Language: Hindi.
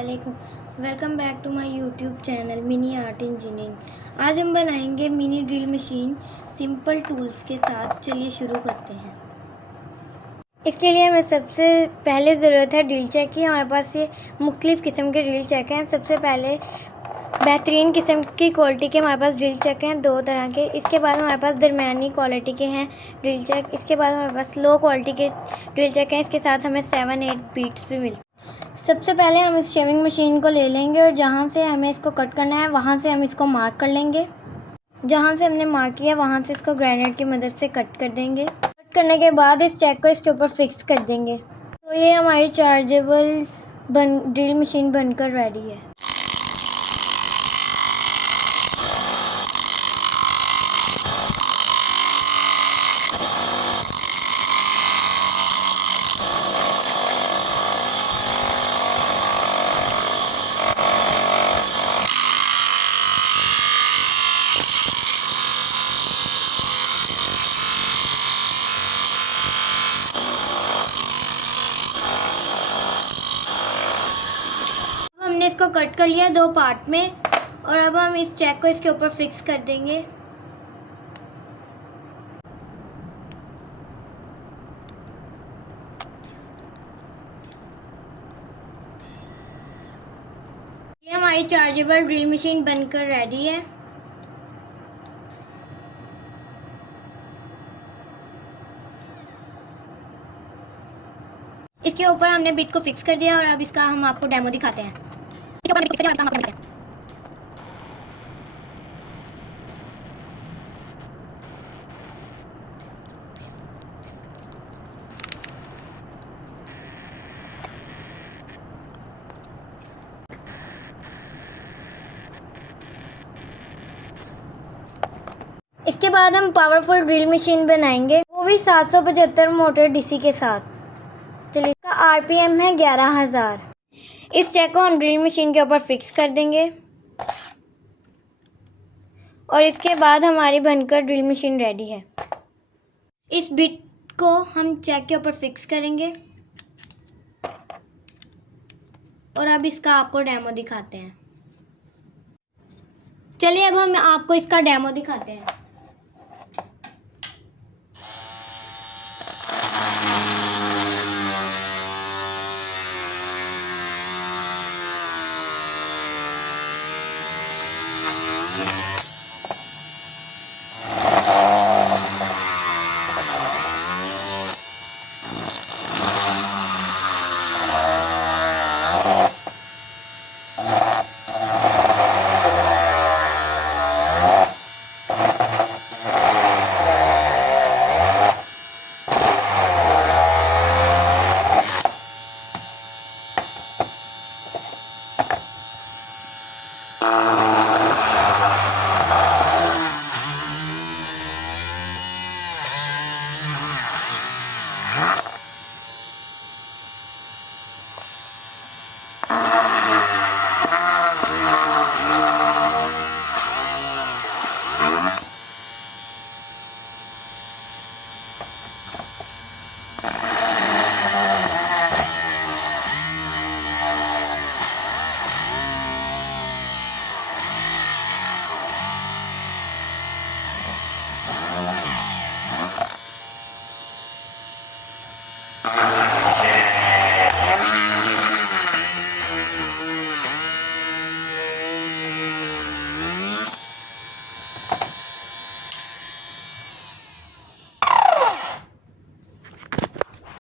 अस्सलामुअलैकुम। Welcome back to my YouTube channel mini art engineering. आज हम बनाएंगे mini drill machine simple tools के साथ। चलिए शुरू करते हैं। इसके लिए हमें सबसे पहले ज़रूरत है ड्रिल चेक की। हमारे पास ये मुख्तलिफ़ किस्म के ड्रिल चेक हैं। सबसे पहले बेहतरीन किस्म की क्वालिटी के हमारे पास ड्रिल चेक हैं, 2 तरह के। इसके बाद हमारे पास दरमियानी क्वालिटी के हैं ड्रिल चेक। इसके बाद हमारे पास लो क्वालिटी के ड्रिल चेक हैं। इसके साथ हमें 7-8 बीट्स भी मिलते हैं। सबसे पहले हम इस शेविंग मशीन को ले लेंगे और जहाँ से हमें इसको कट करना है वहाँ से हम इसको मार्क कर लेंगे। जहाँ से हमने मार्क किया वहाँ से इसको ग्राइंडर की मदद से कट कर देंगे। कट करने के बाद इस चेक को इसके ऊपर फिक्स कर देंगे। तो ये हमारी चार्जेबल ड्रिल मशीन बनकर रेडी है। हमने इसको कट कर लिया 2 पार्ट में और अब हम इस चेक को इसके ऊपर फिक्स कर देंगे। ये हमारी चार्जेबल ड्रिल मशीन बनकर रेडी है। इसके ऊपर हमने बिट को फिक्स कर दिया और अब इसका हम आपको डेमो दिखाते हैं। इसके बाद हम पावरफुल ड्रिल मशीन बनाएंगे, वो भी 775 मोटर डीसी के साथ। चलिए, इसका आरपीएम है 11000। इस चेक को हम ड्रिल मशीन के ऊपर फिक्स कर देंगे और इसके बाद हमारी बनकर ड्रिल मशीन रेडी है। इस बिट को हम चेक के ऊपर फिक्स करेंगे और अब इसका आपको डेमो दिखाते हैं। चलिए, अब हम आपको इसका डेमो दिखाते हैं।